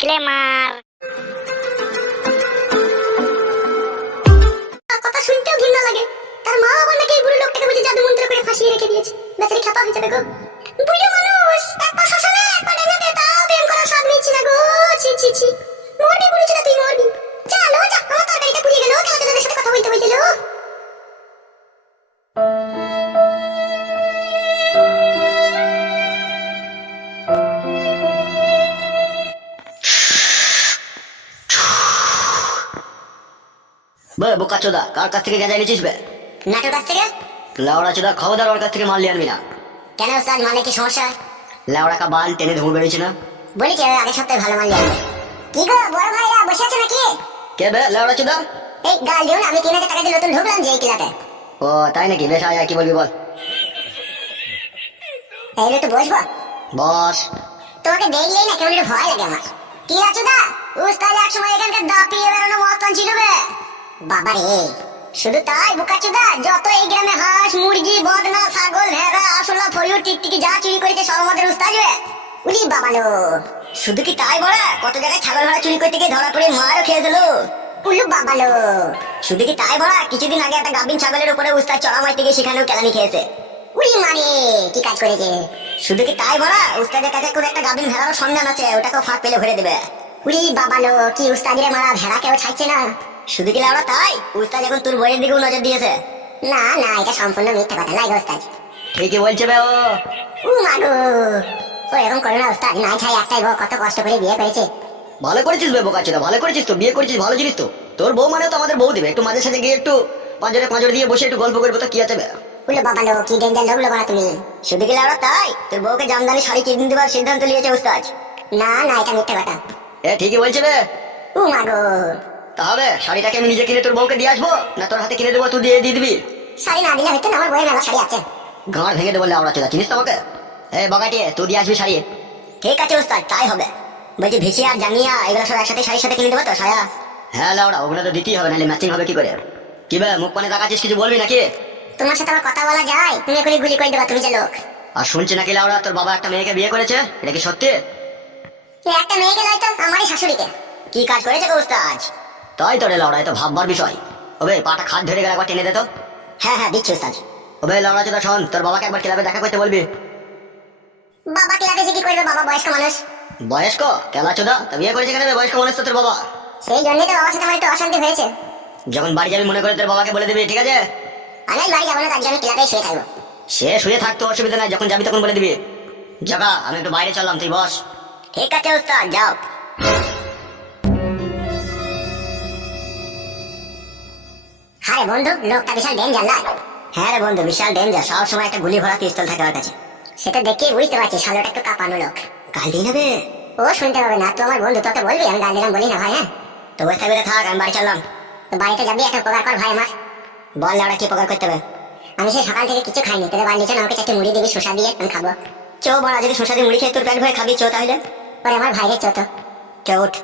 Disclaimer. কথা শুনতেও ঘৃণা লাগে। তার মা আবার নাকি এই বুড়ো লোকটাকে বুঝে জাদু মন্ত্র করে ফাঁসিয়ে রেখে দিয়েছে। বেচারি খাপা হয়ে যাবে গো। বুড়ো মানুষ এক পা শ্মশানে এক পা ডাঙাতে, তাও প্রেম করার স্বাদ নিচ্ছি না গো। ছি ছি ছি, মরবি বুড়ি ছিল, তুই মরবি। চলো যা, আমার তরকারিটা পুড়িয়ে গেল, কেন তোদের সাথে কথা বলতে বলতে লো। বে বোকা চোদা, কার কাছ থেকে গেঁজা এনেছিস বে? নাটোর কাছ থেকে? লাউড়া চোদা, খবরদার ওর কাছ থেকে মাল নিয়ে আনবি না। কেন ওস্তাদ, মানে কি সমস্যা? লাউড়া কা বাল টেনে ধুমু বেরিয়েছে না। বলেছি আগের সপ্তাহে ভালো মাল নিয়ে আসবে। কি গো বড় ভাইরা বসে আছে নাকি? কে বে লাউড়া চোদা? এই গাল দিও না, আমি 3000 টাকা দিয়ে নতুন ঢুকলাম যে এই ক্লাবে। ও তাই নাকি? বেশ আয় আয়, কি বলবি বল। এই তো বসবো। বস। তোমাকে দেখলেই না কেমন একটু ভয় লাগে আমার। কি আছো দা? উস্তাদ এক সময় এখানকার দাপিয়ে বেড়ানো মস্তান ছিল বে। বাবা রে, শুধু তাই বোকাচোদা, যত এই গ্রামে হাঁস মুরগি বদনা ছাগল ভেড়া আসলা ফরিউর টিকটিকি যা চুরি করেছে সব আমাদের উস্তাদ বে। উলি বাবালো, শুধু কি তাই বড়া, কত জায়গায় ছাগল ভেড়া চুরি করতে গিয়ে ধরা পড়ে মারও খেয়ে দিল। উলু বাবালো, শুধু কি তাই বড়া, কিছুদিন আগে একটা গাভিন ছাগলের উপরে উস্তাদ চড়া মারতে গিয়ে সেখানেও কেলানি খেয়েছে। উড়ি মানে কি কাজ করেছে? শুধু কি তাই বড়া, উস্তাদের কাছে কোনো একটা গাভিন ভেড়ার সন্ধান আছে, ওটাকেও ফাঁক পেলে ভরে দেবে। উড়ি বাবালো, কি উস্তাদিরে মারা ভেড়া কেউ ছাড়ছে না। শুধু কি লাউড়া তাই, উস্তাদ এখন তোর বইয়ের দিকেও নজর দিয়েছে। না না, এটা সম্পূর্ণ মিথ্যা কথা লাগে উস্তাদ। ঠিকই বলছে বে ও। মাগো, ও এরকম করে না উস্তাদ, নাই ছাই একটাই বউ, কত কষ্ট করে বিয়ে করেছে। ভালো করেছিস বে বোকা চোদা, ভালো করেছিস তো, বিয়ে করেছিস, ভালো জিনিস তো। তোর বউ মানে তো আমাদের বউ দিবে, একটু মাঝে সাঝে গিয়ে একটু পাঁজরে পাঁজরে দিয়ে বসে একটু গল্প করবো তো কি আছে বে। উলো বাবালো, কি ডেঞ্জার লোক লোক তুমি। শুধু কি লাউড়া তাই, তোর বউকে জামদানি শাড়ি কিনে দেবার সিদ্ধান্ত নিয়েছে উস্তাদ। না না, এটা মিথ্যা কথা। এ ঠিকই বলছে বে। মাগো, তাহলে শাড়িটাকে আমি নিজে কিনে তোর বউকে দিয়ে আসবো, না তোর হাতে কিনে দেবো, তুই দিয়ে দিবি? শাড়ি না দিলে হইতো না, আমার বইয়ের মেলা শাড়ি আছে। গাঁড় ভেঙে দেবো লাউড়া চোদা, চিনিস তো আমাকে? এ বগাটিয়ে, তুই দিয়ে আসবি শাড়ি। ঠিক আছে উস্তাদ, তাই হবে। বলছি ভিসি আর জাঙ্গিয়া এগুলো সব একসাথে শাড়ির সাথে কিনে দেবো তো সায়া? হ্যাঁ লাউড়া, ওগুলো তো দিতেই হবে, নাহলে ম্যাচিং হবে কি করে? কি বে মুখ পানে তাকাচ্ছিস, কিছু বলবি নাকি? তোমার সাথে আমার কথা বলা যায়? তুমি এখনই গুলি করে দেবা, তুমি যে লোক। আর শুনছি নাকি লাউড়া তোর বাবা একটা মেয়েকে বিয়ে করেছে, এটা কি সত্যি? একটা মেয়েকে নয় তো আমারই শাশুড়িকে। কি কাজ করেছে গো উস্তাদ? তাই তো রে লাউড়া, এ তো ভাববার বিষয়। ওবে পাটা খাট ধরে গেলে একবার টেনে দে তো। হ্যাঁ হ্যাঁ, দিচ্ছি উস্তাদ। ওবে লাউড়া চোদা শোন, তোর বাবাকে একবার ক্লাবে দেখা করতে বলবি। বাবা ক্লাবে এসে কি করবে, বাবা বয়স্ক মানুষ। বয়স্ক কেলা চোদা, তা বিয়ে করেছে কেন রে বয়স্ক মানুষ তো তোর বাবা? সেই জন্যই তো বাবার সাথে আমার একটু অশান্তি হয়েছে। যখন বাড়ি যাবি মনে করে তোর বাবাকে বলে দিবি, ঠিক আছে? আমি বাড়ি যাবো না, তার জন্য ক্লাবে শুয়ে থাকবো। সে শুয়ে থাকতো অসুবিধা নাই, যখন যাবি তখন বলে দিবি। জাগা, আমি একটু বাইরে চললাম, তুই বস। ঠিক আছে উস্তাদ, যাও। হ্যাঁ বন্ধু, লোকটা বিশাল ডেঞ্জার নয়? হ্যাঁ রে বন্ধু, বিশাল ডেঞ্জার, সব সময় একটা গুলি ভরা পিস্তল থাকে ওর কাছে। সেটা দেখে বুঝতে পারছি, শালোটা একটু কাঁপানো লোক। গাল দিয়ে নেবে? ও শুনতে পাবে না, তো আমার বন্ধু, তোকে বলবি আমি গাল দিলাম বলি না ভাই। হ্যাঁ তো বসে থাকবি, থাক, আমি বাড়ি চললাম। তো বাড়িতে যাবি, একটা উপকার কর ভাই আমার। বল লাউড়া, কি প্রকার করতে হবে? আমি সেই সকাল থেকে কিছু খাইনি, তোদের বাড়ি চল, আমাকে চারটে মুড়ি দিবি শসা দিয়ে, আমি খাবো। চো বড়া, যদি শশা দিয়ে মুড়ি খেয়ে তোর পেট ভরে খাবি, চো তাহলে। পরে আমার ভাইরে চো তো। চো উঠ।